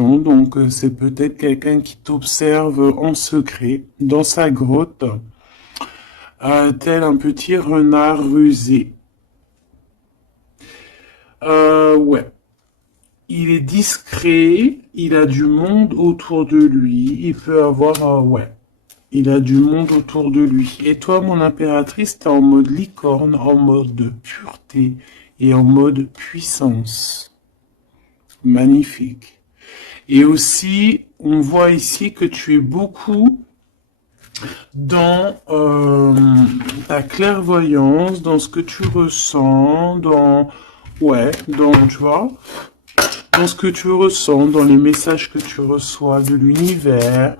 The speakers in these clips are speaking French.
Donc, c'est peut-être quelqu'un qui t'observe en secret dans sa grotte, tel un petit renard rusé. Ouais. Il est discret, il a du monde autour de lui, il peut avoir, ouais, il a du monde autour de lui. Et toi, mon impératrice, t'es en mode licorne, en mode pureté et en mode puissance. Magnifique. Et aussi, on voit ici que tu es beaucoup dans ta clairvoyance, dans ce que tu ressens, ouais, tu vois, dans ce que tu ressens, dans les messages que tu reçois de l'univers.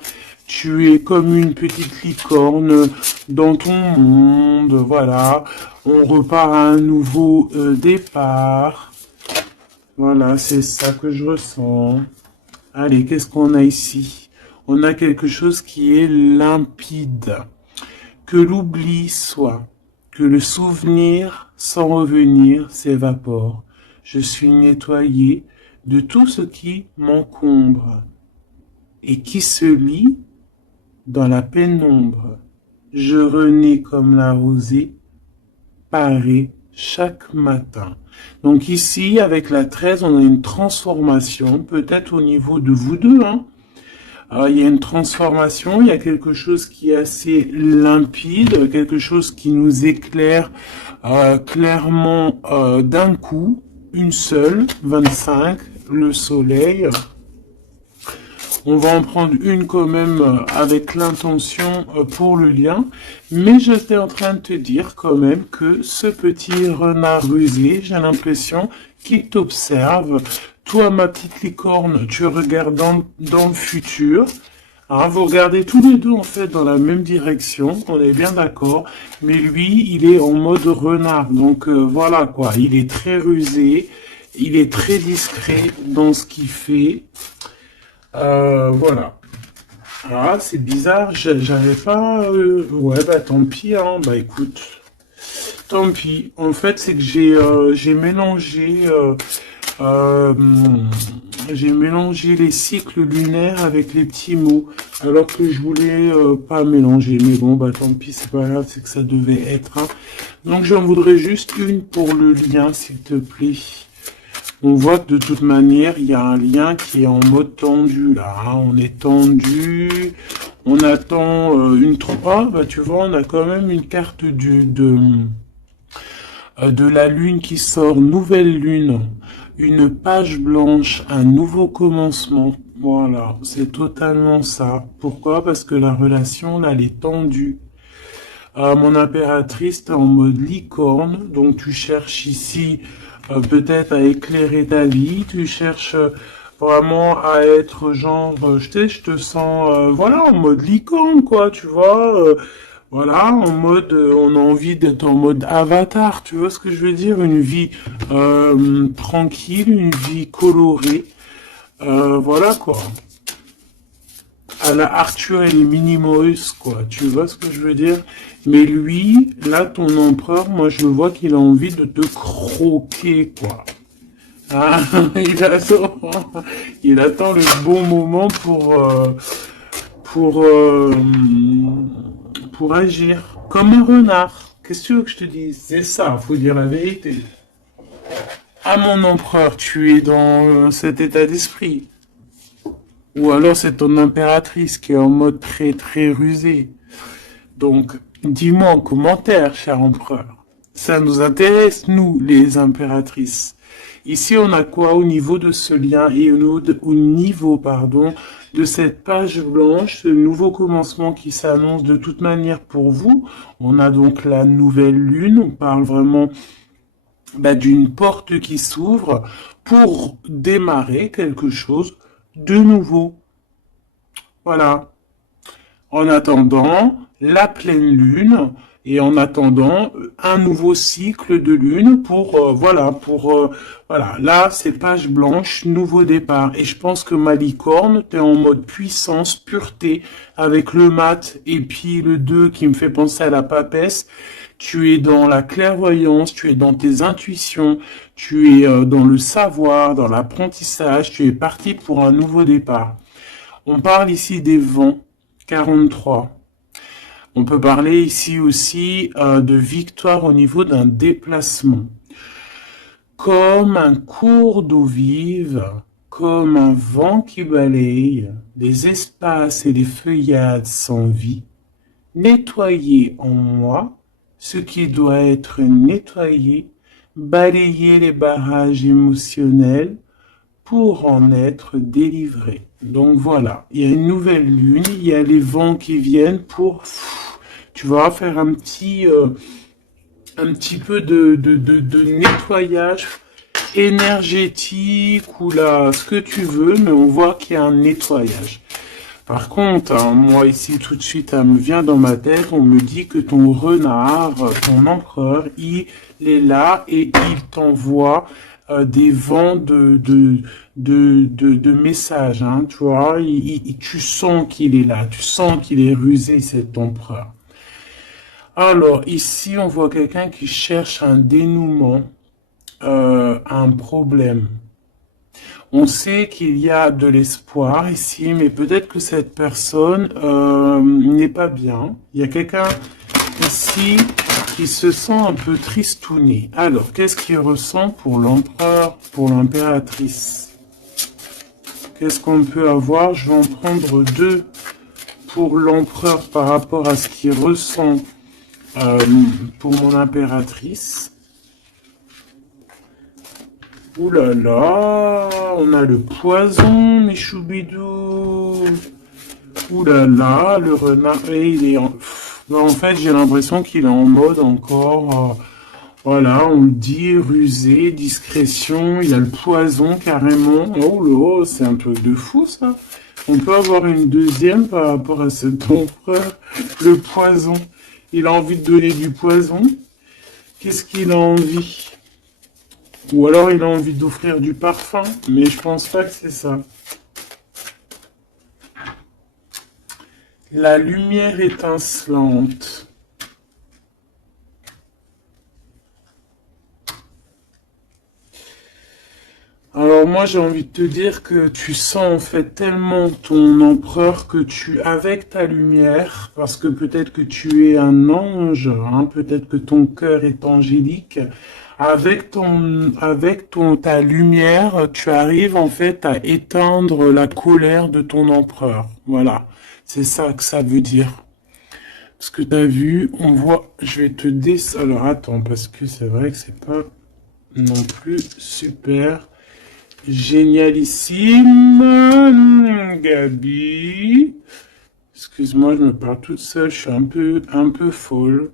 Tu es comme une petite licorne dans ton monde, voilà. On repart à un nouveau départ. Voilà, c'est ça que je ressens. Allez, qu'est-ce qu'on a ici? On a quelque chose qui est limpide. Que l'oubli soit, que le souvenir sans revenir s'évapore. Je suis nettoyé de tout ce qui m'encombre et qui se lie dans la pénombre. Je renais comme la rosée, parée chaque matin. Donc ici, avec la 13, on a une transformation, peut-être au niveau de vous deux, hein. Alors, il y a une transformation, il y a quelque chose qui est assez limpide, quelque chose qui nous éclaire clairement d'un coup, une seule, 25, le soleil. On va en prendre une quand même avec l'intention pour le lien. Mais j'étais en train de te dire quand même que ce petit renard rusé, j'ai l'impression qu'il t'observe. Toi, ma petite licorne, tu regardes dans le futur. Hein, vous regardez tous les deux en fait dans la même direction, on est bien d'accord. Mais lui, il est en mode renard. Donc voilà quoi, il est très rusé, il est très discret dans ce qu'il fait. Voilà. Ah, c'est bizarre, j'avais pas... Ouais, bah tant pis, hein. Bah écoute, tant pis. En fait, c'est que j'ai mélangé... euh, j'ai mélangé les cycles lunaires avec les petits mots, alors que je voulais pas mélanger. Mais bon, bah tant pis, c'est pas grave, c'est que ça devait être. Hein. Donc j'en voudrais juste une pour le lien, s'il te plaît. On voit que de toute manière, il y a un lien qui est en mode tendu là. Hein. On est tendu. On attend une 3. Bah tu vois, on a quand même une carte de la lune qui sort. Nouvelle lune. Une page blanche. Un nouveau commencement. Voilà, c'est totalement ça. Pourquoi? Parce que la relation, là, elle est tendue. Mon impératrice, t'es en mode licorne. Donc tu cherches ici... peut-être à éclairer ta vie, tu cherches vraiment à être genre, je te sens, voilà, en mode licorne, quoi, tu vois, voilà, en mode, on a envie d'être en mode avatar, tu vois ce que je veux dire, une vie tranquille, une vie colorée, voilà, quoi. À la Arthur et les Minimoys, quoi, tu vois ce que je veux dire. Mais lui, là, ton empereur, moi, je vois qu'il a envie de te croquer, quoi. Ah, il attend le bon moment pour, euh, pour agir. Comme un renard. Qu'est-ce que tu veux que je te dise? C'est ça, faut dire la vérité. Ah, mon empereur, tu es dans cet état d'esprit. Ou alors c'est ton impératrice qui est en mode très très rusé. Donc, dis-moi en commentaire, cher empereur. Ça nous intéresse, nous, les impératrices. Ici, on a quoi au niveau de ce lien et au niveau, pardon, de cette page blanche, ce nouveau commencement qui s'annonce de toute manière pour vous. On a donc la nouvelle lune. On parle vraiment d'une porte qui s'ouvre pour démarrer quelque chose de nouveau. Voilà. En attendant la pleine lune et en attendant un nouveau cycle de lune pour voilà, là c'est page blanche, nouveau départ. Et je pense que ma licorne, t'es en mode puissance, pureté avec le mat et puis le 2 qui me fait penser à la papesse Tu es dans la clairvoyance, tu es dans tes intuitions, tu es dans le savoir, dans l'apprentissage, tu es parti pour un nouveau départ. On parle ici des vents, 43. On peut parler ici aussi de victoire au niveau d'un déplacement. Comme un cours d'eau vive, comme un vent qui balaye les espaces et les feuillades sans vie, nettoyer en moi ce qui doit être nettoyé, balayer les barrages émotionnels pour en être délivré. Donc voilà, il y a une nouvelle lune, il y a les vents qui viennent pour, tu vas faire un petit peu de nettoyage énergétique ou là, ce que tu veux, mais on voit qu'il y a un nettoyage. Par contre, hein, moi ici tout de suite, ça me vient dans ma tête, on me dit que ton renard, ton empereur, il est là et il t'envoie des vents de messages, hein, tu vois, tu sens qu'il est là, tu sens qu'il est rusé, cet empereur. Alors, ici, on voit quelqu'un qui cherche un dénouement, un problème. On sait qu'il y a de l'espoir ici, mais peut-être que cette personne n'est pas bien. Il y a quelqu'un ici qui se sent un peu tristouné. Alors, qu'est-ce qu'il ressent pour l'empereur, pour l'impératrice? Qu'est-ce qu'on peut avoir? Je vais en prendre deux pour l'empereur par rapport à ce qu'il ressent pour mon impératrice. Ouh là là, on a le poison, mes choubidous. Ouh là là, le renard, et il est en fait, j'ai l'impression qu'il est en mode encore, voilà, on le dit, rusé, discrétion, il y a le poison carrément. Oh là, c'est un truc de fou ça. On peut avoir une deuxième par rapport à cet empereur, le poison. Il a envie de donner du poison. Qu'est-ce qu'il a envie? Ou alors il a envie d'offrir du parfum, mais je pense pas que c'est ça. La lumière étincelante. Alors moi j'ai envie de te dire que tu sens en fait tellement ton empereur que avec ta lumière, parce que peut-être que tu es un ange, hein, peut-être que ton cœur est angélique, ta lumière, tu arrives en fait à éteindre la colère de ton empereur. Voilà, c'est ça que ça veut dire. Ce que tu as vu, on voit, je vais te alors attends, parce que c'est vrai que c'est pas non plus super génialissime, Gabi. Excuse-moi, je me parle toute seule, je suis un peu folle.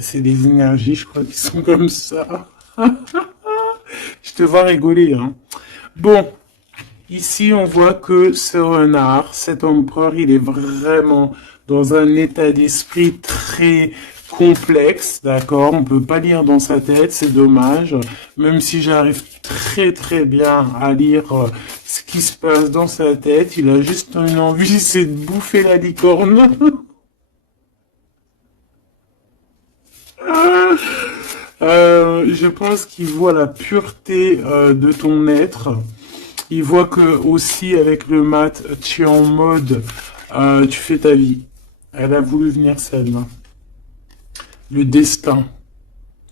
C'est des énergies, je crois, qui sont comme ça. Je te vois rigoler, hein. Bon, ici, on voit que ce renard, cet empereur, il est vraiment dans un état d'esprit très complexe, d'accord? On peut pas lire dans sa tête, c'est dommage. Même si j'arrive très très bien à lire ce qui se passe dans sa tête, il a juste une envie, c'est de bouffer la licorne. Je pense qu'il voit la pureté de ton être. Il voit que aussi avec le mat, tu es en mode, tu fais ta vie. Elle a voulu venir celle-là. Le destin.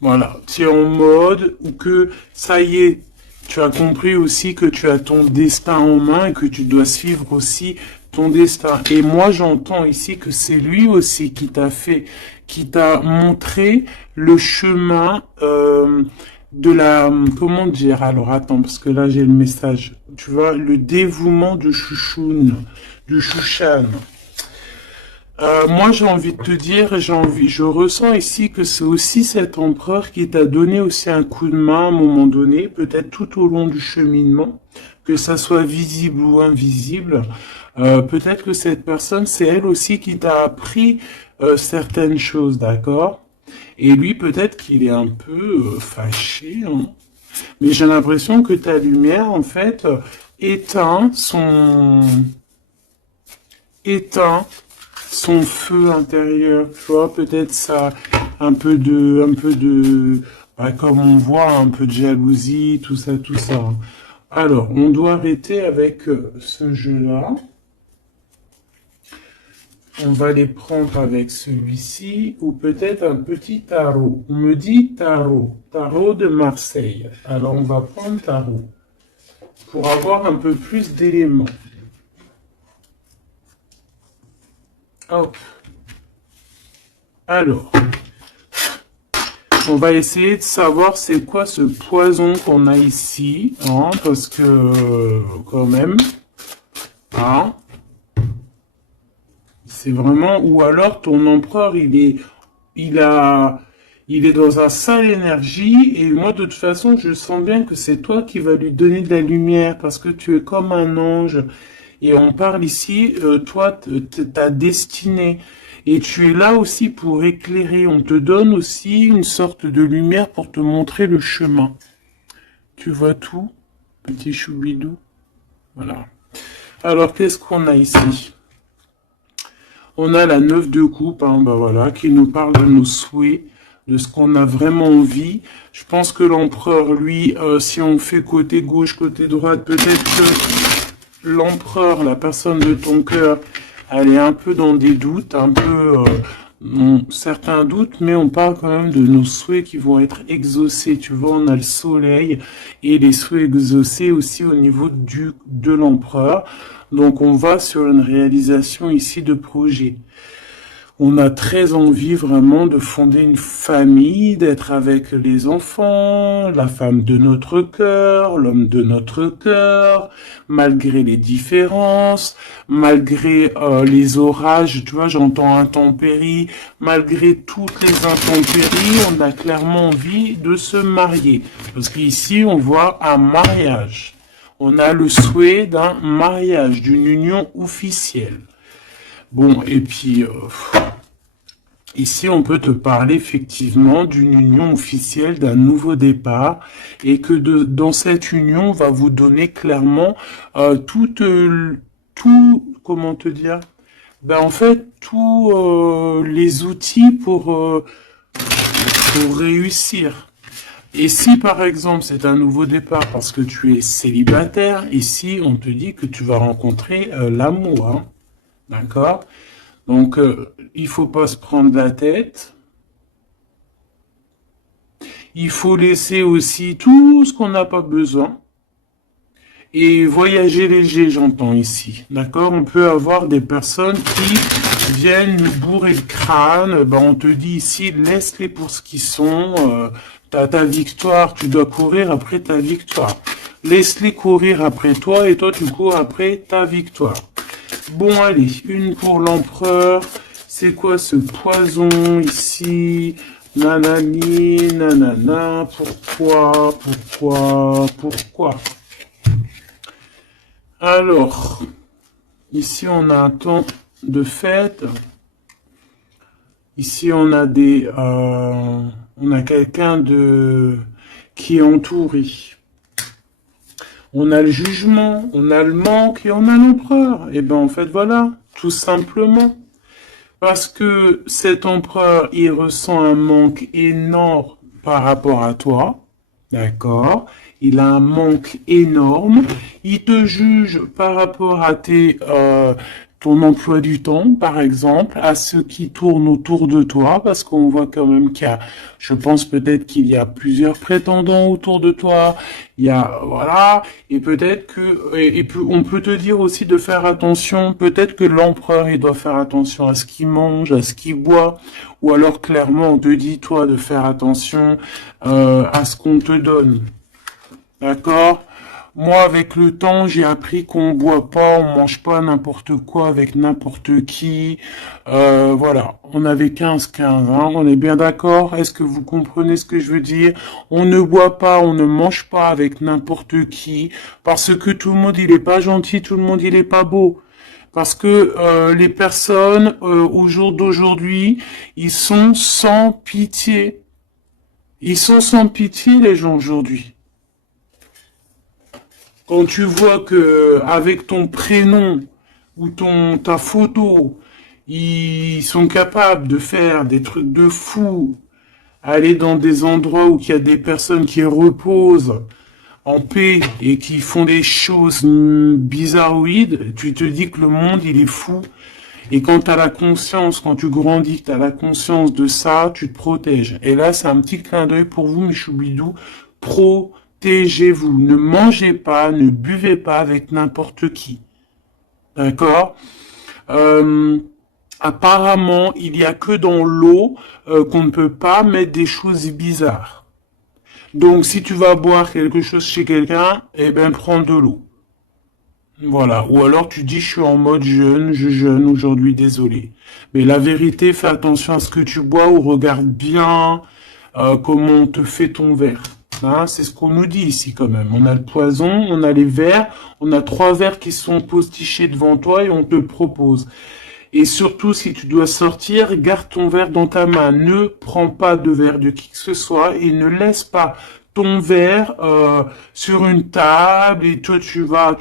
Voilà. Tu es en mode où que ça y est, tu as compris aussi que tu as ton destin en main et que tu dois suivre aussi ton destin. Et moi, j'entends ici que c'est lui aussi qui t'a montré le chemin de la, comment dire, alors attends, parce que là j'ai le message, tu vois, le dévouement de Chouchoun, du Chouchan. Moi, j'ai envie de te dire, je ressens ici que c'est aussi cet empereur qui t'a donné aussi un coup de main à un moment donné, peut-être tout au long du cheminement, que ça soit visible ou invisible. Peut-être que cette personne, c'est elle aussi qui t'a appris certaines choses, d'accord? Et lui, peut-être qu'il est un peu fâché, hein. Mais j'ai l'impression que ta lumière, en fait, éteint son feu intérieur, tu vois, peut-être ça, bah, comme on voit, un peu de jalousie, tout ça, tout ça. Alors, on doit arrêter avec ce jeu-là. On va les prendre avec celui-ci, ou peut-être un petit tarot. On me dit tarot, tarot de Marseille. Alors, on va prendre tarot, pour avoir un peu plus d'éléments. Hop. Alors, on va essayer de savoir c'est quoi ce poison qu'on a ici, hein, parce que, quand même, hein, c'est vraiment, ou alors ton empereur, il est dans un sale énergie, et moi, de toute façon, je sens bien que c'est toi qui vas lui donner de la lumière, parce que tu es comme un ange, et on parle ici, toi, ta destinée, et tu es là aussi pour éclairer, on te donne aussi une sorte de lumière pour te montrer le chemin. Tu vois tout, petit choubidou? Voilà. Alors, qu'est-ce qu'on a ici? On a la 9 de coupe, hein, bah voilà, qui nous parle de nos souhaits, de ce qu'on a vraiment envie. Je pense que l'empereur, lui, si on fait côté gauche, côté droite, peut-être que l'empereur, la personne de ton cœur, elle est un peu dans des doutes, un peu certains doutes, mais on parle quand même de nos souhaits qui vont être exaucés. Tu vois, on a le soleil et les souhaits exaucés aussi au niveau de l'empereur. Donc on va sur une réalisation ici de projet. On a très envie vraiment de fonder une famille, d'être avec les enfants, la femme de notre cœur, l'homme de notre cœur, malgré les différences, malgré les orages, tu vois, j'entends intempéries, malgré toutes les intempéries, on a clairement envie de se marier. Parce qu'ici, on voit un mariage. On a le souhait d'un mariage, d'une union officielle. Bon, et puis, ici, on peut te parler effectivement d'une union officielle, d'un nouveau départ, et que dans cette union, on va vous donner clairement comment te dire? Ben, en fait, tous les outils pour réussir. Et si par exemple c'est un nouveau départ parce que tu es célibataire, ici on te dit que tu vas rencontrer l'amour, hein. D'accord? Donc il faut pas se prendre la tête. Il faut laisser aussi tout ce qu'on n'a pas besoin. Et voyager léger, j'entends ici. D'accord? On peut avoir des personnes qui viennent nous bourrer le crâne. Ben, on te dit ici, laisse-les pour ce qu'ils sont. T'as ta victoire, tu dois courir après ta victoire. Laisse-les courir après toi et toi, tu cours après ta victoire. Bon, allez, une pour l'empereur. C'est quoi ce poison ici? Nanani, nanana, pourquoi? Alors, ici on a un temps de fête. Ici on a on a quelqu'un qui est entouré. On a le jugement, on a le manque et on a l'empereur. Et ben en fait voilà, tout simplement. Parce que cet empereur, il ressent un manque énorme par rapport à toi. D'accord? Il a un manque énorme. Il te juge par rapport à ton emploi du temps, par exemple, à ceux qui tournent autour de toi, parce qu'on voit quand même je pense peut-être qu'il y a plusieurs prétendants autour de toi. Il y a, voilà, et peut-être que, on peut te dire aussi de faire attention. Peut-être que l'empereur, il doit faire attention à ce qu'il mange, à ce qu'il boit, ou alors clairement, on te dit, toi, de faire attention à ce qu'on te donne. D'accord? Moi, avec le temps, j'ai appris qu'on boit pas, on mange pas n'importe quoi avec n'importe qui. Voilà, on avait 15-15, hein, on est bien d'accord? Est-ce que vous comprenez ce que je veux dire? On ne boit pas, on ne mange pas avec n'importe qui, parce que tout le monde, il est pas gentil, tout le monde, il est pas beau. Parce que les personnes, au jour d'aujourd'hui, ils sont sans pitié. Ils sont sans pitié, les gens, aujourd'hui. Quand tu vois que avec ton prénom ou ta photo, Ils sont capables de faire des trucs de fou, aller dans des endroits où il y a des personnes qui reposent en paix et qui font des choses bizarroïdes, tu te dis que le monde, il est fou. Et quand tu as la conscience, quand tu grandis, tu as la conscience de ça, tu te protèges. Et là, c'est un petit clin d'œil pour vous, mes choubidous. Protégez-vous. Ne mangez pas, ne buvez pas avec n'importe qui. D'accord? Apparemment, il y a que dans l'eau qu'on ne peut pas mettre des choses bizarres. Donc, si tu vas boire quelque chose chez quelqu'un, eh ben, prends de l'eau. Voilà. Ou alors tu dis, je suis en mode jeûne, je jeûne aujourd'hui, désolé. Mais la vérité, fais attention à ce que tu bois ou regarde bien comment on te fait ton verre. Hein, c'est ce qu'on nous dit ici quand même. On a le poison, on a les verres, on a 3 verres qui sont postichés devant toi et on te le propose. Et surtout, si tu dois sortir, garde ton verre dans ta main. Ne prends pas de verre de qui que ce soit et ne laisse pas ton verre sur une table et toi tu vas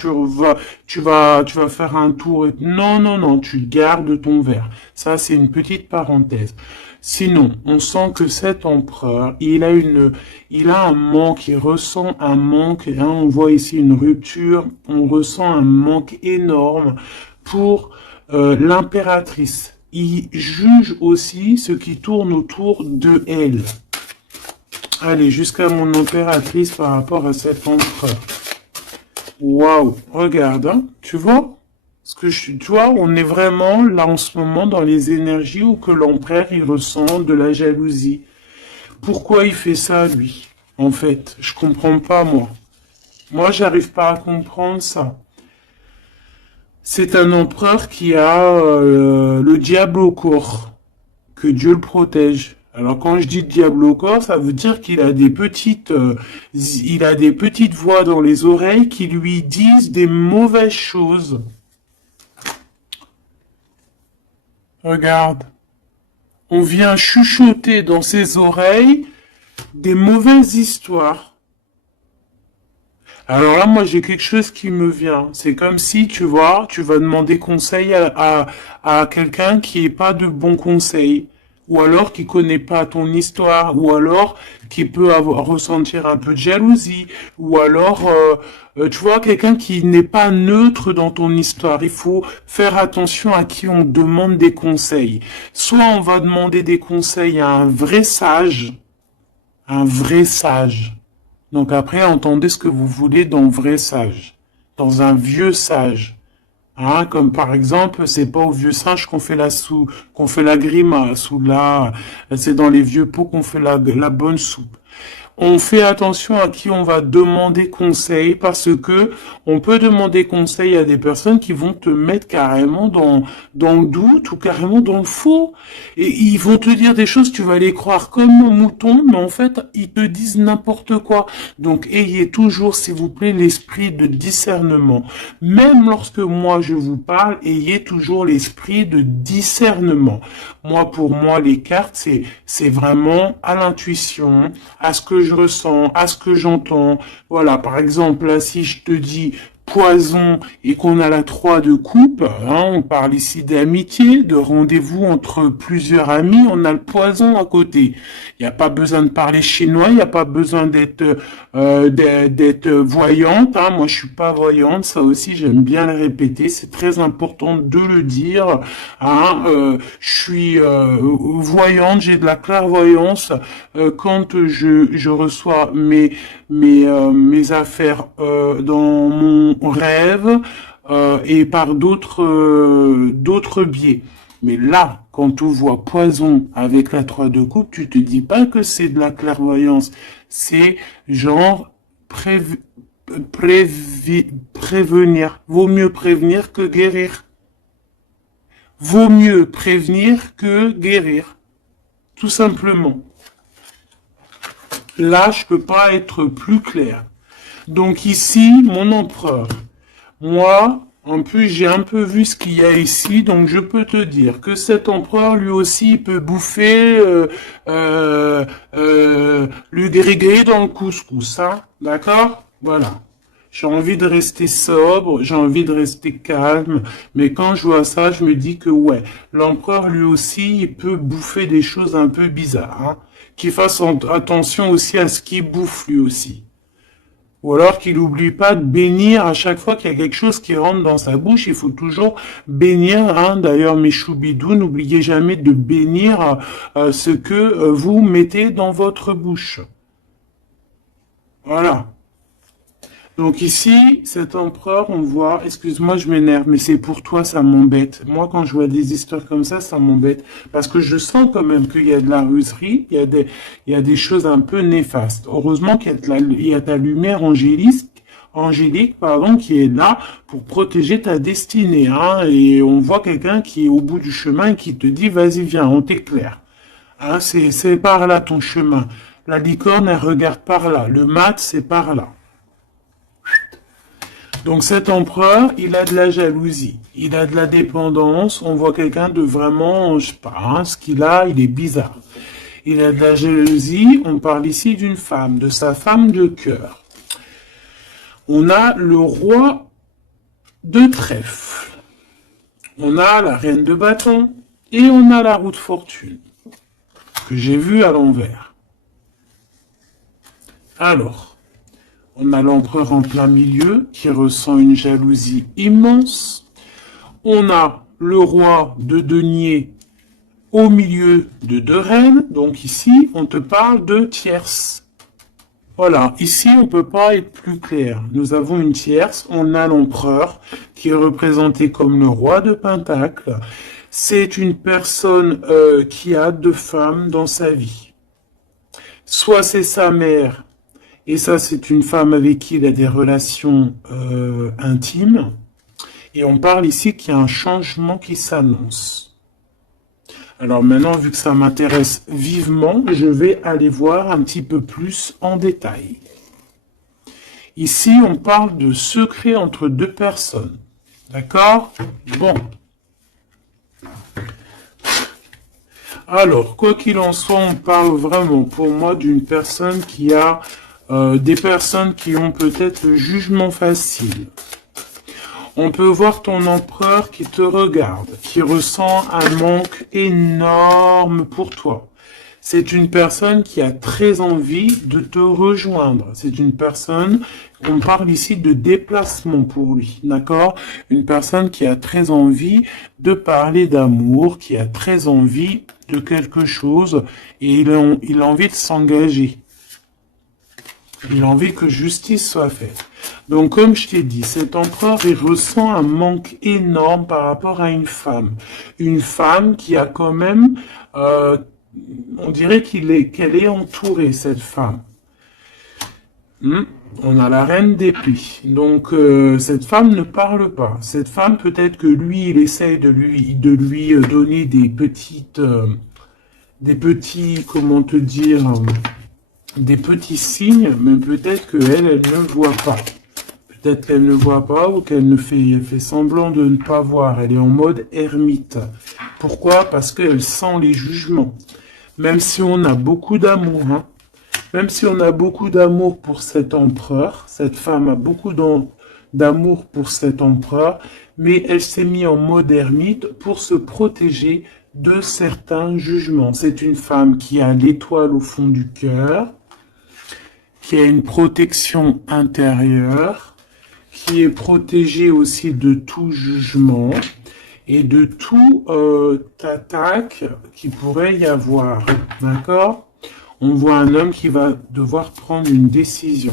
faire un tour. Non, non, non, tu gardes ton verre. Ça, c'est une petite parenthèse. Sinon, on sent que cet empereur, il a un manque, il ressent un manque. Hein, on voit ici une rupture, on ressent un manque énorme pour l'impératrice. Il juge aussi ce qui tourne autour de elle. Allez, jusqu'à mon impératrice par rapport à cet empereur. Waouh, regarde, hein, tu vois? Tu vois, on est vraiment là en ce moment dans les énergies où que l'empereur il ressent de la jalousie. Pourquoi il fait ça, lui? En fait, je comprends pas, moi. Moi, j'arrive pas à comprendre ça. C'est un empereur qui a le diable au corps. Que Dieu le protège. Alors quand je dis diable au corps, ça veut dire qu'il a il a des petites voix dans les oreilles qui lui disent des mauvaises choses. Regarde, on vient chuchoter dans ses oreilles des mauvaises histoires. Alors là, moi, j'ai quelque chose qui me vient. C'est comme si, tu vois, tu vas demander conseil à quelqu'un qui n'est pas de bons conseils. Ou alors qui connaît pas ton histoire. Ou alors qui peut ressentir un peu de jalousie. Ou alors, tu vois, quelqu'un qui n'est pas neutre dans ton histoire. Il faut faire attention à qui on demande des conseils. Soit on va demander des conseils à un vrai sage. Un vrai sage. Donc après, entendez ce que vous voulez dans vrai sage, dans un vieux sage. Hein, comme par exemple, c'est pas au vieux sage qu'on fait la grimace, ou là, c'est dans les vieux pots qu'on fait la bonne soupe. On fait attention à qui on va demander conseil parce que on peut demander conseil à des personnes qui vont te mettre carrément dans le doute ou carrément dans le faux. Et ils vont te dire des choses, tu vas les croire comme mon mouton, mais en fait, ils te disent n'importe quoi. Donc, ayez toujours, s'il vous plaît, l'esprit de discernement. Même lorsque moi je vous parle, ayez toujours l'esprit de discernement. Moi, pour moi, les cartes, c'est vraiment à l'intuition, à ce que je ressens, à ce que j'entends. Voilà, par exemple, là, si je te dis poison et qu'on a la 3 de coupe, hein, on parle ici d'amitié, de rendez-vous entre plusieurs amis, on a le poison à côté. Il n'y a pas besoin de parler chinois, il n'y a pas besoin d'être voyante. Hein. Moi, je suis pas voyante, ça aussi, j'aime bien le répéter. C'est très important de le dire. Hein. Je suis voyante, j'ai de la clairvoyance quand je reçois mes affaires dans mon rêve et par d'autres biais. Mais là, quand tu vois poison avec la 3 de coupe, tu te dis pas que c'est de la clairvoyance. C'est genre prévenir. Vaut mieux prévenir que guérir. Vaut mieux prévenir que guérir. Tout simplement. Là, je peux pas être plus clair. Donc ici, mon empereur. Moi, en plus, j'ai un peu vu ce qu'il y a ici, donc je peux te dire que cet empereur, lui aussi, il peut bouffer le grégé dans le couscous, hein, d'accord? Voilà. J'ai envie de rester sobre, j'ai envie de rester calme, mais quand je vois ça, je me dis que ouais, l'empereur lui aussi, il peut bouffer des choses un peu bizarres, hein. Qu'il fasse attention aussi à ce qu'il bouffe lui aussi. Ou alors qu'il n'oublie pas de bénir à chaque fois qu'il y a quelque chose qui rentre dans sa bouche. Il faut toujours bénir, hein. D'ailleurs, mes choubidous, n'oubliez jamais de bénir ce que vous mettez dans votre bouche. Voilà. Donc ici, cet empereur, on voit, excuse-moi, je m'énerve, mais c'est pour toi, ça m'embête. Moi, quand je vois des histoires comme ça m'embête. Parce que je sens quand même qu'il y a de la ruserie, il y a des choses un peu néfastes. Heureusement qu'il y a ta lumière angélique, pardon, qui est là pour protéger ta destinée, hein. Et on voit quelqu'un qui est au bout du chemin et qui te dit, vas-y, viens, on t'éclaire. Hein, c'est par là ton chemin. La licorne, elle regarde par là. Le mat, c'est par là. Donc cet empereur, il a de la jalousie, il a de la dépendance, on voit quelqu'un de vraiment, je sais pas, hein, ce qu'il a, il est bizarre. Il a de la jalousie, on parle ici d'une femme, de sa femme de cœur. On a le roi de trèfle, on a la reine de bâton et on a la roue de fortune, que j'ai vue à l'envers. Alors, on a l'empereur en plein milieu qui ressent une jalousie immense. On a le roi de denier au milieu de deux reines. Donc ici, on te parle de tierce. Voilà, ici, on ne peut pas être plus clair. Nous avons une tierce. On a l'empereur qui est représenté comme le roi de Pentacle. C'est une personne qui a deux femmes dans sa vie. Soit c'est sa mère, et ça, c'est une femme avec qui il a des relations intimes. Et on parle ici qu'il y a un changement qui s'annonce. Alors maintenant, vu que ça m'intéresse vivement, je vais aller voir un petit peu plus en détail. Ici, on parle de secret entre deux personnes. D'accord? Bon. Alors, quoi qu'il en soit, on parle vraiment, pour moi, d'une personne qui a des personnes qui ont peut-être le jugement facile. On peut voir ton empereur qui te regarde, qui ressent un manque énorme pour toi. C'est une personne qui a très envie de te rejoindre. C'est une personne, on parle ici de déplacement pour lui, d'accord? Une personne qui a très envie de parler d'amour, qui a très envie de quelque chose et il a envie de s'engager. Il a envie que justice soit faite. Donc, comme je t'ai dit, cet empereur, il ressent un manque énorme par rapport à une femme. Une femme qui a quand même, on dirait qu'elle est entourée, cette femme. On a la reine d'épée. Donc, cette femme ne parle pas. Cette femme, peut-être que lui, il essaye de lui donner des petits, comment te dire, des petits signes, mais peut-être qu'elle, elle ne voit pas. Peut-être qu'elle ne voit pas ou qu'elle elle fait semblant de ne pas voir. Elle est en mode ermite. Pourquoi? Parce qu'elle sent les jugements. Même si on a beaucoup d'amour, hein. Même si on a beaucoup d'amour pour cet empereur, cette femme a beaucoup d'amour pour cet empereur, mais elle s'est mise en mode ermite pour se protéger de certains jugements. C'est une femme qui a l'étoile au fond du cœur, qui a une protection intérieure, qui est protégée aussi de tout jugement et de tout attaque qui pourrait y avoir. D'accord? On voit un homme qui va devoir prendre une décision.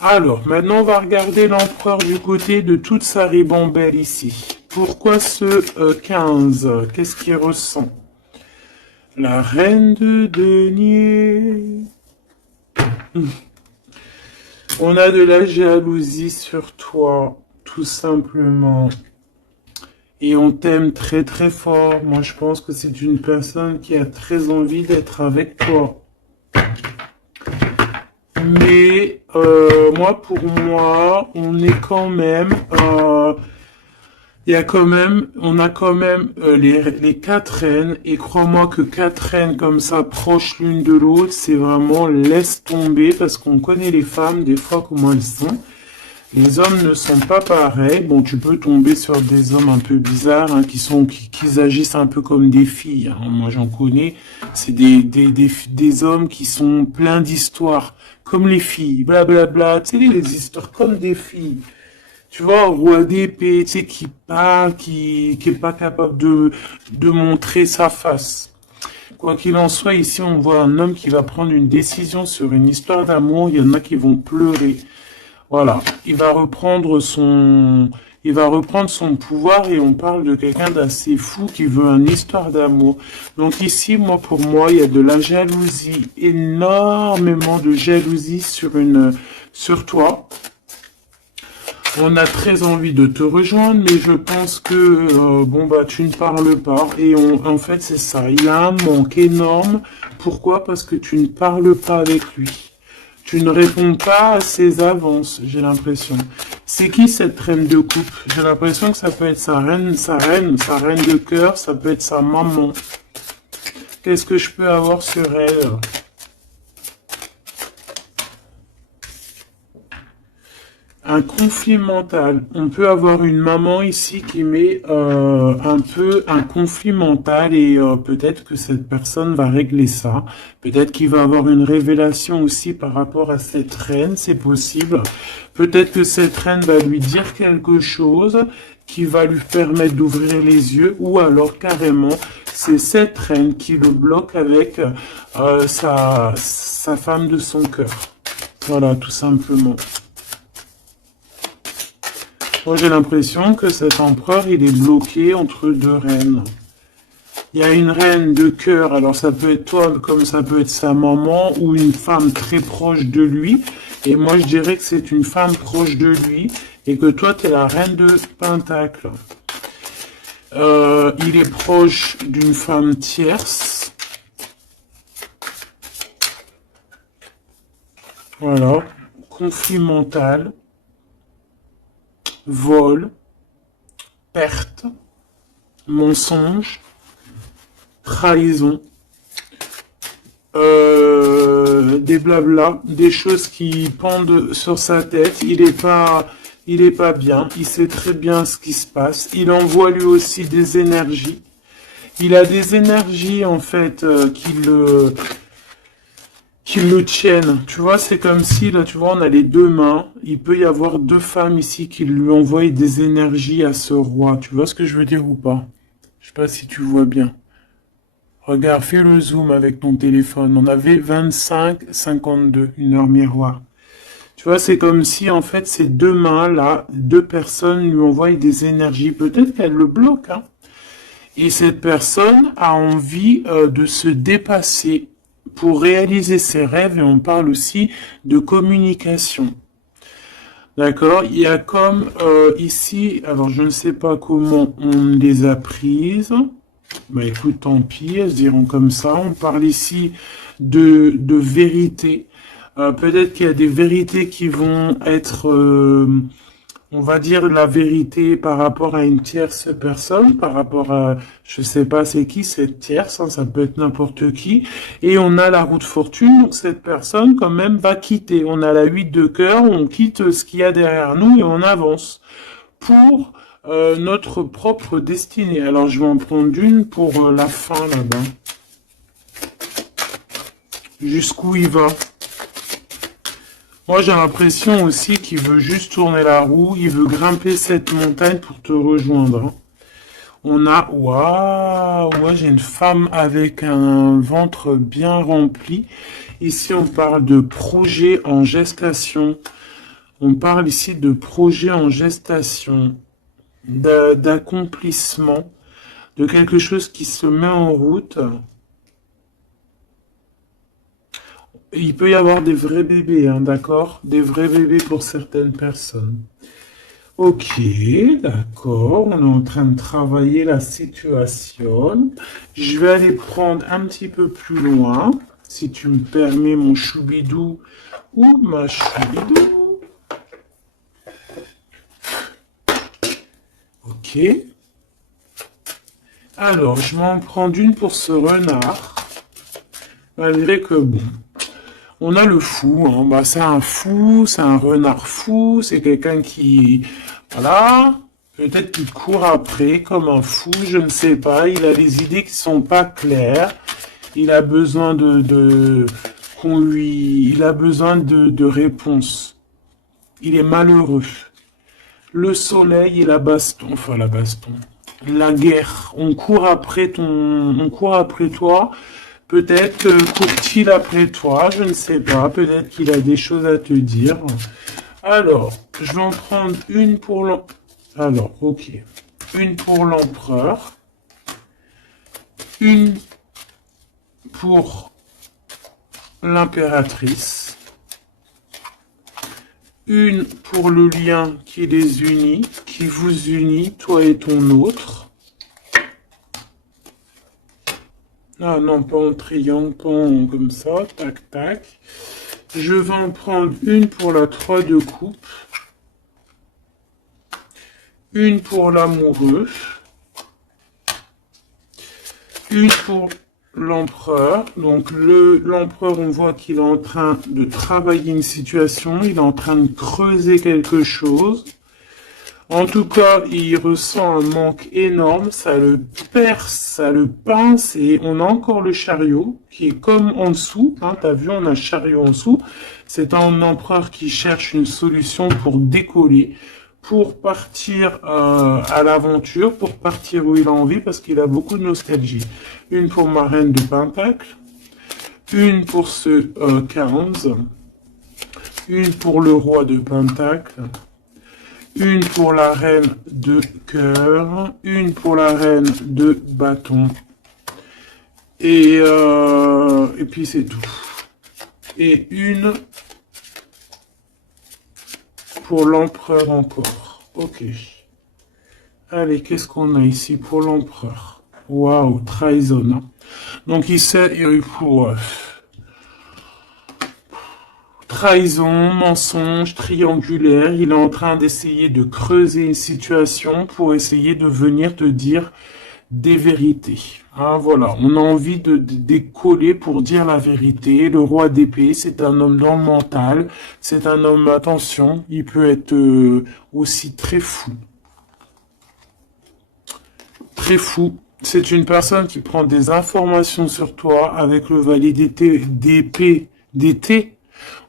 Alors, maintenant, on va regarder l'empereur du côté de toute sa ribambelle ici. Pourquoi ce 15? Qu'est-ce qu'il ressent? La reine de denier. On a de la jalousie sur toi, tout simplement. Et on t'aime très très fort. Moi, je pense que c'est une personne qui a très envie d'être avec toi. Mais pour moi, on est quand même... on a quand même les quatre reines, et crois-moi que quatre reines comme ça, proches l'une de l'autre, c'est vraiment laisse tomber, parce qu'on connaît les femmes, des fois, comment elles sont. Les hommes ne sont pas pareils. Bon, tu peux tomber sur des hommes un peu bizarres, hein, qui agissent un peu comme des filles, hein. Moi, j'en connais. C'est des hommes qui sont pleins d'histoires, comme les filles, blablabla. Tu sais, les histoires comme des filles. Tu vois, un roi d'épée, tu sais, qui parle, qui est pas capable de montrer sa face. Quoi qu'il en soit, ici, on voit un homme qui va prendre une décision sur une histoire d'amour. Il y en a qui vont pleurer. Voilà, il va reprendre son pouvoir et on parle de quelqu'un d'assez fou qui veut une histoire d'amour. Donc ici, moi, pour moi, il y a de la jalousie, énormément de jalousie sur toi. On a très envie de te rejoindre, mais je pense que, bon, bah, tu ne parles pas. Et en fait, c'est ça. Il a un manque énorme. Pourquoi? Parce que tu ne parles pas avec lui. Tu ne réponds pas à ses avances, j'ai l'impression. C'est qui cette reine de coupe? J'ai l'impression que ça peut être sa reine de cœur, ça peut être sa maman. Qu'est-ce que je peux avoir sur elle? Un conflit mental. On peut avoir une maman ici qui met un peu un conflit mental et peut-être que cette personne va régler ça. Peut-être qu'il va avoir une révélation aussi par rapport à cette reine, c'est possible. Peut-être que cette reine va lui dire quelque chose qui va lui permettre d'ouvrir les yeux ou alors carrément c'est cette reine qui le bloque avec sa femme de son cœur. Voilà, tout simplement. Moi, j'ai l'impression que cet empereur, il est bloqué entre deux reines. Il y a une reine de cœur, alors ça peut être toi, comme ça peut être sa maman, ou une femme très proche de lui. Et moi, je dirais que c'est une femme proche de lui, et que toi, tu es la reine de Pentacle. Il est proche d'une femme tierce. Voilà. Conflit mental. Vol, perte, mensonge, trahison, des blabla, des choses qui pendent sur sa tête. Il est pas bien. Il sait très bien ce qui se passe. Il envoie lui aussi des énergies. Il a des énergies en fait qui le tiennent. Tu vois, c'est comme si, là, tu vois, on a les deux mains. Il peut y avoir deux femmes ici qui lui envoient des énergies à ce roi. Tu vois ce que je veux dire ou pas? Je sais pas si tu vois bien. Regarde, fais le zoom avec ton téléphone. On avait 25,52, une heure miroir. Tu vois, c'est comme si, en fait, ces deux mains-là, deux personnes lui envoient des énergies. Peut-être qu'elles le bloquent, hein. Et cette personne a envie de se dépasser pour réaliser ses rêves et on parle aussi de communication. D'accord? Il y a comme ici, alors je ne sais pas comment on les a prises. Bah écoute, tant pis, elles se diront comme ça. On parle ici de vérité. Peut-être qu'il y a des vérités qui vont être on va dire la vérité par rapport à une tierce personne, par rapport à, je sais pas c'est qui cette tierce, hein, ça peut être n'importe qui, et on a la roue de fortune, donc cette personne quand même va quitter. On a la 8 de cœur, on quitte ce qu'il y a derrière nous et on avance pour notre propre destinée. Alors je vais en prendre une pour la fin là-bas. Jusqu'où il va? Moi, j'ai l'impression aussi qu'il veut juste tourner la roue, il veut grimper cette montagne pour te rejoindre, hein. On a, waouh, moi j'ai une femme avec un ventre bien rempli. Ici, on parle de projet en gestation. On parle ici de projet en gestation, d'accomplissement, de quelque chose qui se met en route. Il peut y avoir des vrais bébés, hein, d'accord? Des vrais bébés pour certaines personnes. Ok, d'accord. On est en train de travailler la situation. Je vais aller prendre un petit peu plus loin, si tu me permets, mon choubidou ou ma choubidou. Ok. Alors, je vais en prendre une pour ce renard. Malgré que, bon, On a le fou, hein. Bah, c'est un fou, c'est un renard fou, c'est quelqu'un qui, voilà, peut-être qu'il court après comme un fou, je ne sais pas. Il a des idées qui sont pas claires. Il a besoin il a besoin de réponses. Il est malheureux. Le soleil et la baston, enfin la baston, la guerre. On court après toi. Peut-être court-il après toi, je ne sais pas. Peut-être qu'il a des choses à te dire. Alors, je vais en prendre une pour l'empereur. Alors, ok. Une pour l'empereur. Une pour l'impératrice. Une pour le lien qui les unit, qui vous unit, toi et ton autre. Ah non, pas en triangle, pas en comme ça, tac, tac. Je vais en prendre une pour la 3 de coupe. Une pour l'amoureux. Une pour l'empereur. Donc l'empereur, on voit qu'il est en train de travailler une situation, il est en train de creuser quelque chose. En tout cas, il ressent un manque énorme, ça le perce, ça le pince, et on a encore le chariot qui est comme en dessous. Hein, t'as vu, on a le chariot en dessous. C'est un empereur qui cherche une solution pour décoller, pour partir à l'aventure, pour partir où il a envie, parce qu'il a beaucoup de nostalgie. Une pour ma reine de Pentacle, une pour ce 15, une pour le roi de Pentacle, une pour la reine de cœur, une pour la reine de bâton, et puis c'est tout. Et une pour l'empereur encore. Ok. Allez, qu'est-ce qu'on a ici pour l'empereur? Waouh, trahison. Hein. Donc il sait, pour trahison, mensonge, triangulaire. Il est en train d'essayer de creuser une situation pour essayer de venir te dire des vérités. Hein, voilà, on a envie de décoller pour dire la vérité. Le roi d'épée, c'est un homme dans le mental. C'est un homme, attention, il peut être aussi très fou. Très fou. C'est une personne qui prend des informations sur toi avec le valet d'épée d'été.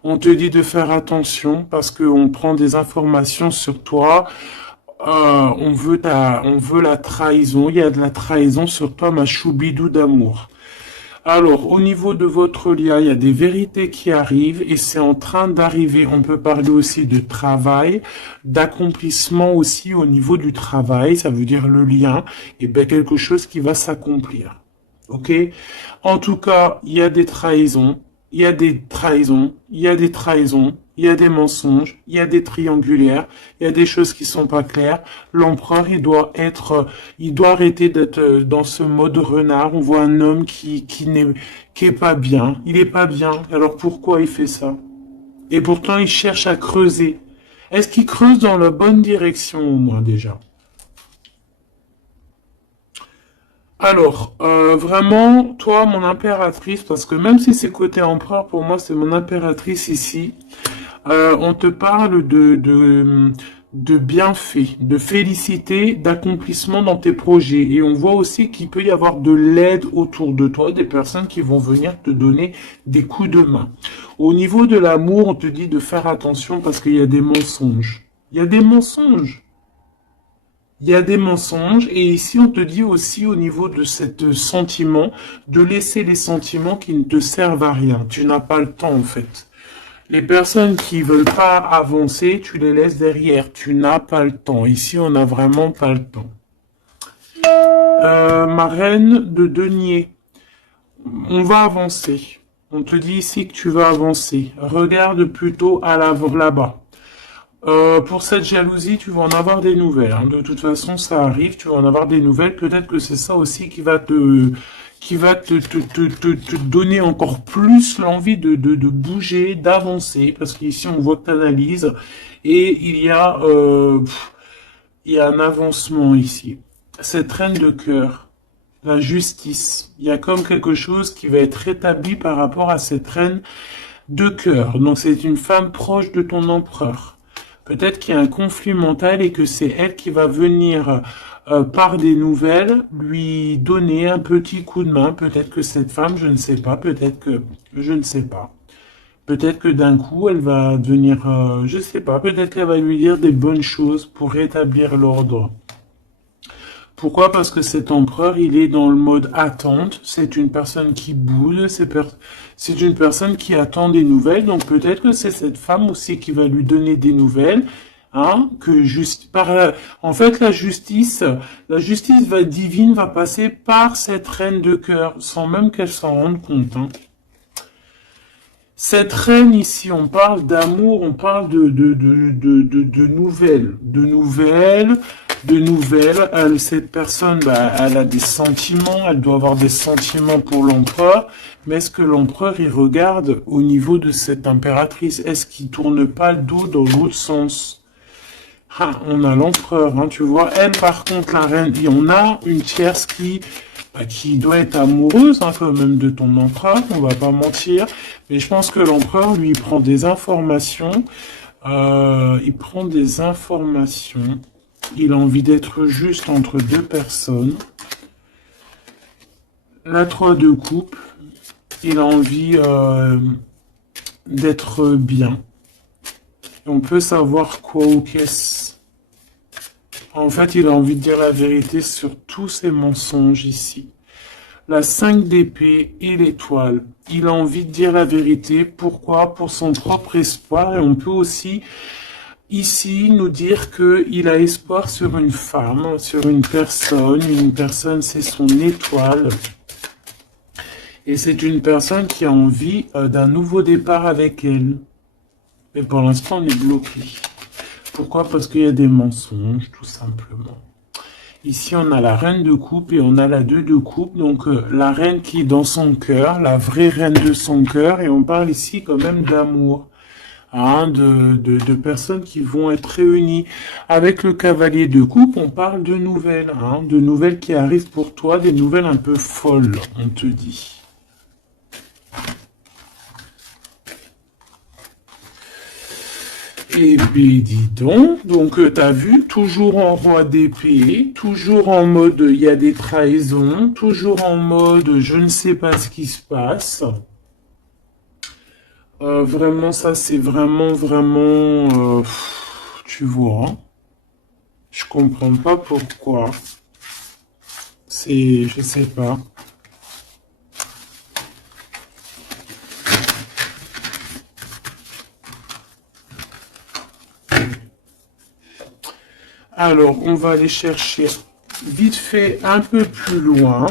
On te dit de faire attention parce qu'on prend des informations sur toi. On veut la trahison. Il y a de la trahison sur toi, ma choubidou d'amour. Alors, au niveau de votre lien, il y a des vérités qui arrivent et c'est en train d'arriver. On peut parler aussi de travail, d'accomplissement aussi au niveau du travail. Ça veut dire le lien et bien quelque chose qui va s'accomplir. Ok? En tout cas, il y a des trahisons. Il y a des trahisons, il y a des trahisons, il y a des mensonges, il y a des triangulaires, il y a des choses qui sont pas claires. L'empereur, il doit arrêter d'être dans ce mode renard. On voit un homme qui est pas bien. Il est pas bien. Alors pourquoi il fait ça? Et pourtant, il cherche à creuser. Est-ce qu'il creuse dans la bonne direction au moins déjà? Alors, vraiment, toi, mon impératrice, parce que même si c'est côté empereur, pour moi, c'est mon impératrice ici. On te parle de bienfaits, de félicité, d'accomplissement dans tes projets. Et on voit aussi qu'il peut y avoir de l'aide autour de toi, des personnes qui vont venir te donner des coups de main. Au niveau de l'amour, on te dit de faire attention parce qu'il y a des mensonges. Il y a des mensonges. Il y a des mensonges et ici on te dit aussi au niveau de cet sentiment de laisser les sentiments qui ne te servent à rien. Tu n'as pas le temps en fait. Les personnes qui veulent pas avancer, tu les laisses derrière. Tu n'as pas le temps. Ici on n'a vraiment pas le temps. Ma reine de denier. On va avancer. On te dit ici que tu vas avancer. Regarde plutôt à l'avant là-bas. Pour cette jalousie, tu vas en avoir des nouvelles. Hein. De toute façon, ça arrive, tu vas en avoir des nouvelles. Peut-être que c'est ça aussi qui va te donner encore plus l'envie de bouger, d'avancer. Parce qu'ici, on voit que tu analyses. Et il y a un avancement ici. Cette reine de cœur, la justice. Il y a comme quelque chose qui va être rétabli par rapport à cette reine de cœur. Donc c'est une femme proche de ton empereur. Peut-être qu'il y a un conflit mental et que c'est elle qui va venir par des nouvelles lui donner un petit coup de main. Peut-être que cette femme, je ne sais pas, peut-être que je ne sais pas. Peut-être que d'un coup, elle va devenir, je sais pas, peut-être qu'elle va lui dire des bonnes choses pour rétablir l'ordre. Pourquoi? Parce que cet empereur, il est dans le mode attente. C'est une personne qui boude, c'est une personne qui attend des nouvelles. Donc peut-être que c'est cette femme aussi qui va lui donner des nouvelles. Hein, que juste en fait la justice va divine va passer par cette reine de cœur sans même qu'elle s'en rende compte. Hein. Cette reine ici, on parle d'amour, on parle de nouvelles, cette personne, bah, elle a des sentiments, elle doit avoir des sentiments pour l'empereur, mais est-ce que l'empereur, il regarde au niveau de cette impératrice? Est-ce qu'il tourne pas le dos dans l'autre sens? Ah, on a l'empereur, hein, tu vois. Elle, par contre, la reine, et on a une tierce qui doit être amoureuse, hein, quand même, de ton empereur, on va pas mentir. Mais je pense que l'empereur, lui, il prend des informations. Il a envie d'être juste entre deux personnes. La 3 de coupe. Il a envie d'être bien. Et on peut savoir quoi ou qu'est-ce. En fait, il a envie de dire la vérité sur tous ces mensonges ici. La 5 d'épée et l'étoile. Il a envie de dire la vérité. Pourquoi? Pour son propre espoir. Et on peut aussi, ici, nous dire qu'il a espoir sur une femme, sur une personne. Une personne, c'est son étoile. Et c'est une personne qui a envie d'un nouveau départ avec elle. Mais pour l'instant, on est bloqué. Pourquoi? Parce qu'il y a des mensonges, tout simplement. Ici, on a la reine de coupe et on a la 2 de coupe. Donc, la reine qui est dans son cœur, la vraie reine de son cœur. Et on parle ici quand même d'amour. Hein, de personnes qui vont être réunies. Avec le cavalier de coupe, on parle de nouvelles. Hein, de nouvelles qui arrivent pour toi, des nouvelles un peu folles, on te dit. Et puis dis donc t'as vu, toujours en roi d'épée, toujours en mode il y a des trahisons, toujours en mode je ne sais pas ce qui se passe. Vraiment, ça c'est vraiment, tu vois, je comprends pas pourquoi. Je sais pas. Alors, on va aller chercher vite fait un peu plus loin.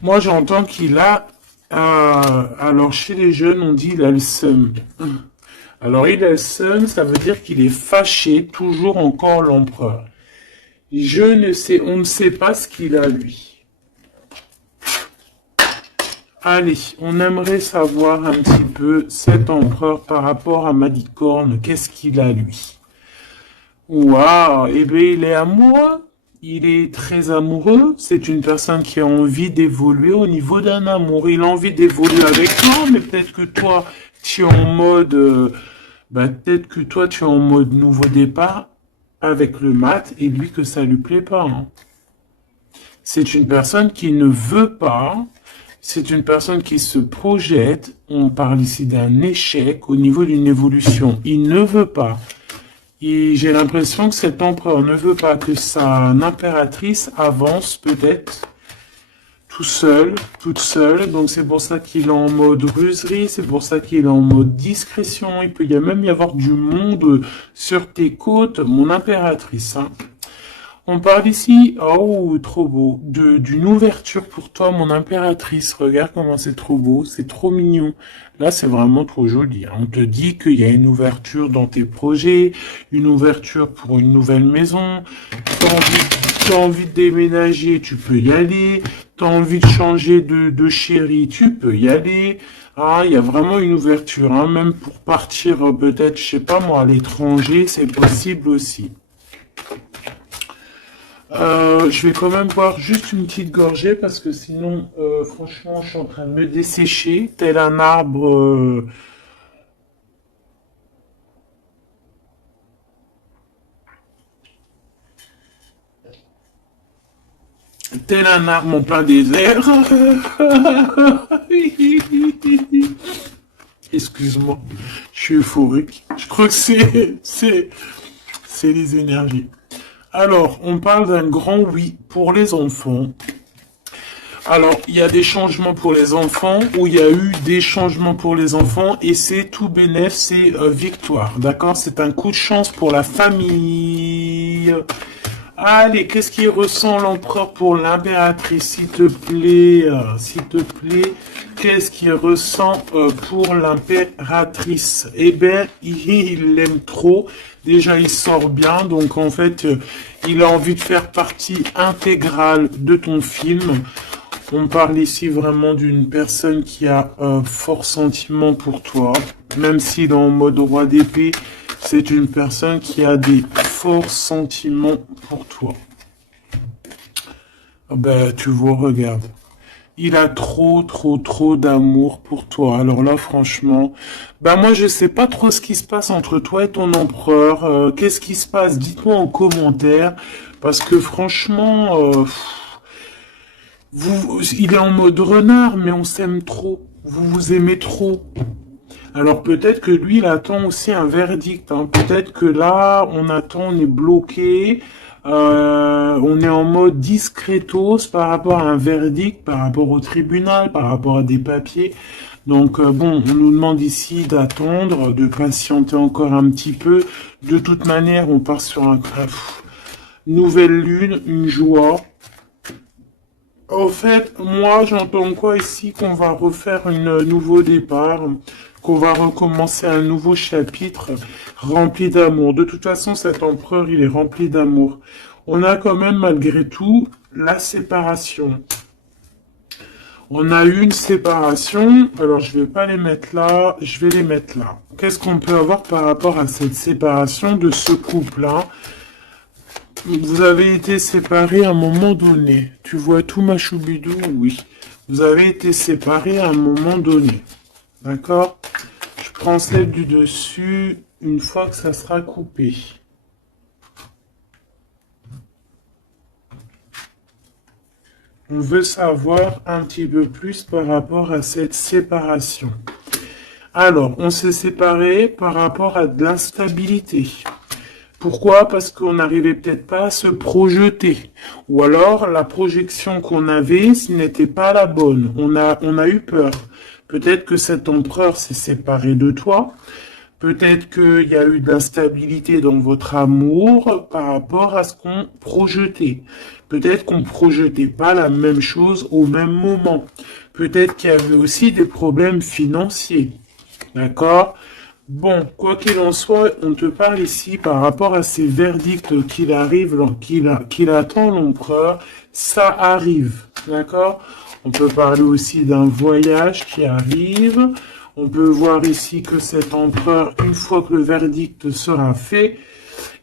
Moi, j'entends qu'il a... alors, chez les jeunes, on dit il a le seum. Alors, il a le seum, ça veut dire qu'il est fâché, toujours encore l'empereur. On ne sait pas ce qu'il a, lui. Allez, on aimerait savoir un petit peu cet empereur par rapport à Malicorne. Qu'est-ce qu'il a, lui? Waouh, eh bien, il est amoureux. Il est très amoureux. C'est une personne qui a envie d'évoluer au niveau d'un amour. Il a envie d'évoluer avec toi, mais peut-être que toi, tu es en mode... peut-être que toi, tu es en mode nouveau départ avec le mat et lui que ça lui plaît pas. Hein. C'est une personne qui ne veut pas... C'est une personne qui se projette. On parle ici d'un échec au niveau d'une évolution. Il ne veut pas. Et j'ai l'impression que cet empereur ne veut pas que sa impératrice avance peut-être tout seul, toute seule. Donc c'est pour ça qu'il est en mode ruserie, c'est pour ça qu'il est en mode discrétion. Il peut même y avoir du monde sur tes côtes, mon impératrice. Hein. On parle ici, oh, trop beau, d'une ouverture pour toi, mon impératrice. Regarde comment c'est trop beau, c'est trop mignon. Là, c'est vraiment trop joli. Hein. On te dit qu'il y a une ouverture dans tes projets, une ouverture pour une nouvelle maison. T'as envie de déménager, tu peux y aller. T'as envie de changer de chérie, tu peux y aller. Ah, il y a vraiment une ouverture, hein. Même pour partir peut-être, je sais pas moi, à l'étranger, c'est possible aussi. Je vais quand même boire juste une petite gorgée parce que sinon, franchement, je suis en train de me dessécher, tel un arbre, tel un arbre en plein désert. Excuse-moi, je suis euphorique. Je crois que c'est les énergies. Alors, on parle d'un grand oui pour les enfants. Alors, il y a des changements pour les enfants, ou il y a eu des changements pour les enfants, et c'est tout bénef, c'est victoire, d'accord? C'est un coup de chance pour la famille. Allez, qu'est-ce qu'il ressent l'empereur pour l'impératrice, s'il te plaît, qu'est-ce qu'il ressent pour l'impératrice? Eh ben, il l'aime trop. Déjà, il sort bien, donc en fait, il a envie de faire partie intégrale de ton film. On parle ici vraiment d'une personne qui a un fort sentiment pour toi, même s'il est en mode roi d'épée, c'est une personne qui a des forts sentiments pour toi. Ah ben, tu vois, regarde. Il a trop d'amour pour toi. Alors là, franchement, ben moi, je sais pas trop ce qui se passe entre toi et ton empereur. Qu'est-ce qui se passe? Dites-moi en commentaire. Parce que franchement, il est en mode renard, mais on s'aime trop. Vous vous aimez trop. Alors peut-être que lui, il attend aussi un verdict, hein. Peut-être que là, on attend, on est bloqué, on est en mode discretos par rapport à un verdict, par rapport au tribunal, par rapport à des papiers. Donc bon, on nous demande ici d'attendre, de patienter encore un petit peu. De toute manière, on part sur nouvelle lune, une joie. Au fait, moi, j'entends quoi ici? Qu'on va refaire un nouveau départ, qu'on va recommencer un nouveau chapitre rempli d'amour. De toute façon, cet empereur, il est rempli d'amour. On a quand même, malgré tout, la séparation. On a eu une séparation. Alors, je vais pas les mettre là, je vais les mettre là. Qu'est-ce qu'on peut avoir par rapport à cette séparation de ce couple-là? Vous avez été séparés à un moment donné. Tu vois tout, ma choubidou? Oui. Vous avez été séparés à un moment donné. D'accord? Je prends celle du dessus une fois que ça sera coupé. On veut savoir un petit peu plus par rapport à cette séparation. Alors, on s'est séparés par rapport à de l'instabilité. Pourquoi? Parce qu'on n'arrivait peut-être pas à se projeter. Ou alors, la projection qu'on avait, ce n'était pas la bonne. On a eu peur. Peut-être que cet empereur s'est séparé de toi. Peut-être qu'il y a eu de l'instabilité dans votre amour par rapport à ce qu'on projetait. Peut-être qu'on ne projetait pas la même chose au même moment. Peut-être qu'il y avait aussi des problèmes financiers. D'accord? Bon, quoi qu'il en soit, on te parle ici par rapport à ces verdicts qu'il attend l'empereur. Ça arrive. D'accord? On peut parler aussi d'un voyage qui arrive. On peut voir ici que cet empereur, une fois que le verdict sera fait,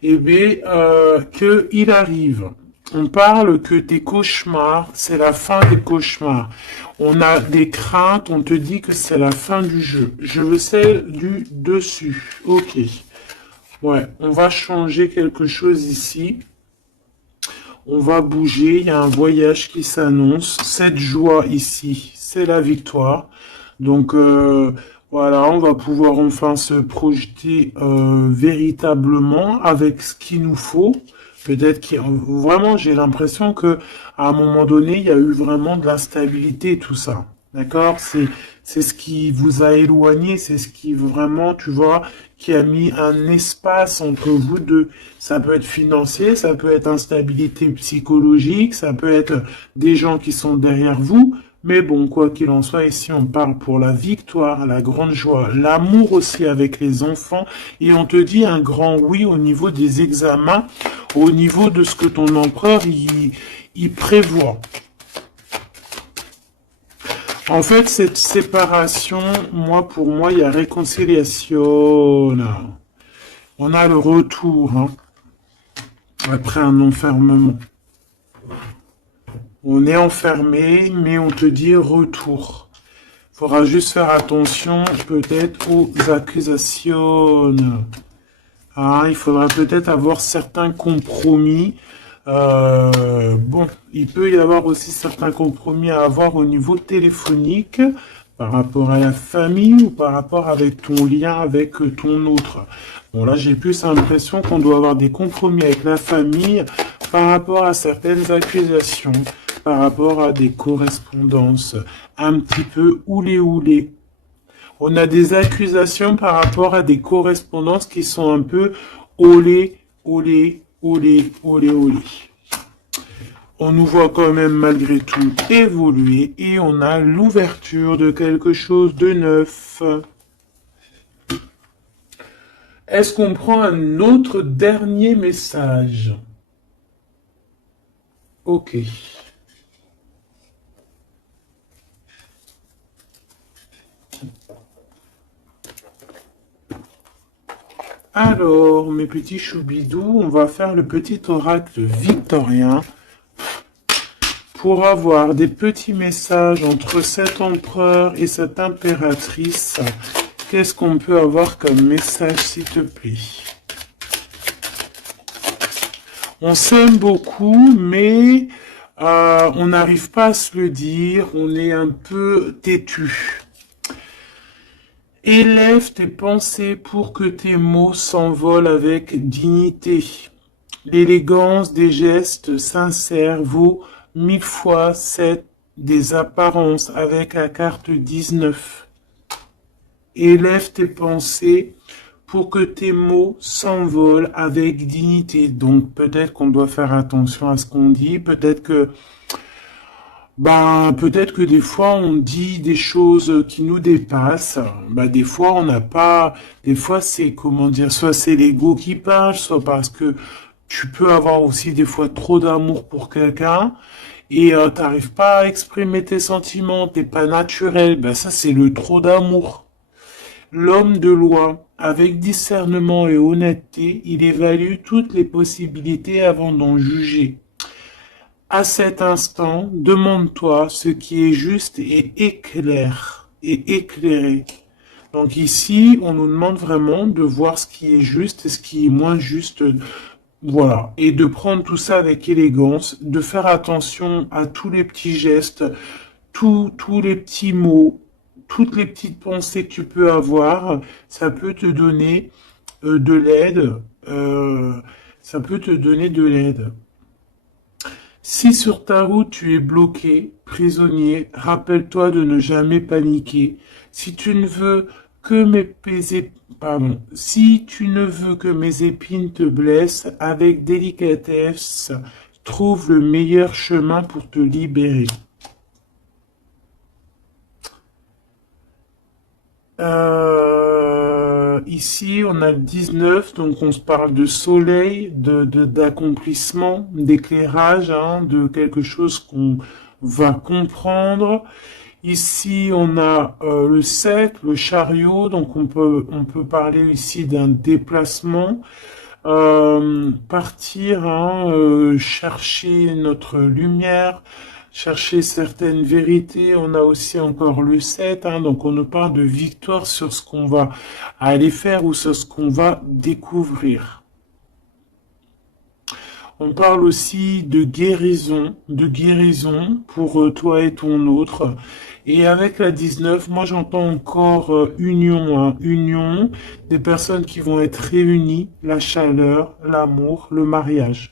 eh bien, qu'il arrive. On parle que tes cauchemars, c'est la fin des cauchemars. On a des craintes, on te dit que c'est la fin du jeu. Je veux celle du dessus. Ok. Ouais, on va changer quelque chose ici. On va bouger, il y a un voyage qui s'annonce. Cette joie ici, c'est la victoire. Donc voilà, on va pouvoir enfin se projeter véritablement avec ce qu'il nous faut. Peut-être que vraiment, j'ai l'impression que à un moment donné, il y a eu vraiment de l'instabilité et tout ça. D'accord? C'est ce qui vous a éloigné, c'est ce qui vraiment, tu vois, qui a mis un espace entre vous deux. Ça peut être financier, ça peut être instabilité psychologique, ça peut être des gens qui sont derrière vous. Mais bon, quoi qu'il en soit, ici on parle pour la victoire, la grande joie, l'amour aussi avec les enfants, et on te dit un grand oui au niveau des examens, au niveau de ce que ton empereur il prévoit. En fait, cette séparation, pour moi, il y a réconciliation. On a le retour, hein, après un enfermement. On est enfermé, mais on te dit retour. Il faudra juste faire attention peut-être aux accusations. Hein, il faudra peut-être avoir certains compromis. Bon, il peut y avoir aussi certains compromis à avoir au niveau téléphonique par rapport à la famille ou par rapport avec ton lien avec ton autre. Bon, là, j'ai plus l'impression qu'on doit avoir des compromis avec la famille par rapport à certaines accusations, par rapport à des correspondances un petit peu oulé. On a des accusations par rapport à des correspondances qui sont un peu olé. On nous voit quand même malgré tout évoluer et on a l'ouverture de quelque chose de neuf. Est-ce qu'on prend un autre dernier message? Ok. Alors, mes petits choubidous, on va faire le petit oracle victorien pour avoir des petits messages entre cet empereur et cette impératrice. Qu'est-ce qu'on peut avoir comme message, s'il te plaît? On s'aime beaucoup, mais on n'arrive pas à se le dire, on est un peu têtu. Élève tes pensées pour que tes mots s'envolent avec dignité. L'élégance des gestes sincères vaut 1000 fois 7 des apparences avec la carte 19. Élève tes pensées pour que tes mots s'envolent avec dignité. Donc peut-être qu'on doit faire attention à ce qu'on dit, peut-être que des fois on dit des choses qui nous dépassent. Des fois on n'a pas, des fois c'est comment dire, soit c'est l'ego qui parle, soit parce que tu peux avoir aussi des fois trop d'amour pour quelqu'un et t'arrives pas à exprimer tes sentiments, t'es pas naturel. Ça c'est le trop d'amour. L'homme de loi, avec discernement et honnêteté, il évalue toutes les possibilités avant d'en juger. À cet instant, demande-toi ce qui est juste et éclairé. Donc ici, on nous demande vraiment de voir ce qui est juste et ce qui est moins juste. Voilà. Et de prendre tout ça avec élégance, de faire attention à tous les petits gestes, tous les petits mots, toutes les petites pensées que tu peux avoir. Ça peut te donner de l'aide. Ça peut te donner de l'aide. Si sur ta route tu es bloqué, prisonnier, rappelle-toi de ne jamais paniquer. Si tu ne veux que si tu ne veux que mes épines te blessent, avec délicatesse, trouve le meilleur chemin pour te libérer. Ici, on a le 19, donc on se parle de soleil, d'accomplissement, d'éclairage, hein, de quelque chose qu'on va comprendre. Ici, on a le 7, le chariot, donc on peut parler ici d'un déplacement. Partir, hein, chercher notre lumière, chercher certaines vérités. On a aussi encore le 7, hein, donc on nous parle de victoire sur ce qu'on va aller faire ou sur ce qu'on va découvrir. On parle aussi de guérison pour toi et ton autre. Et avec la 19, moi j'entends encore union, hein, union, des personnes qui vont être réunies, la chaleur, l'amour, le mariage.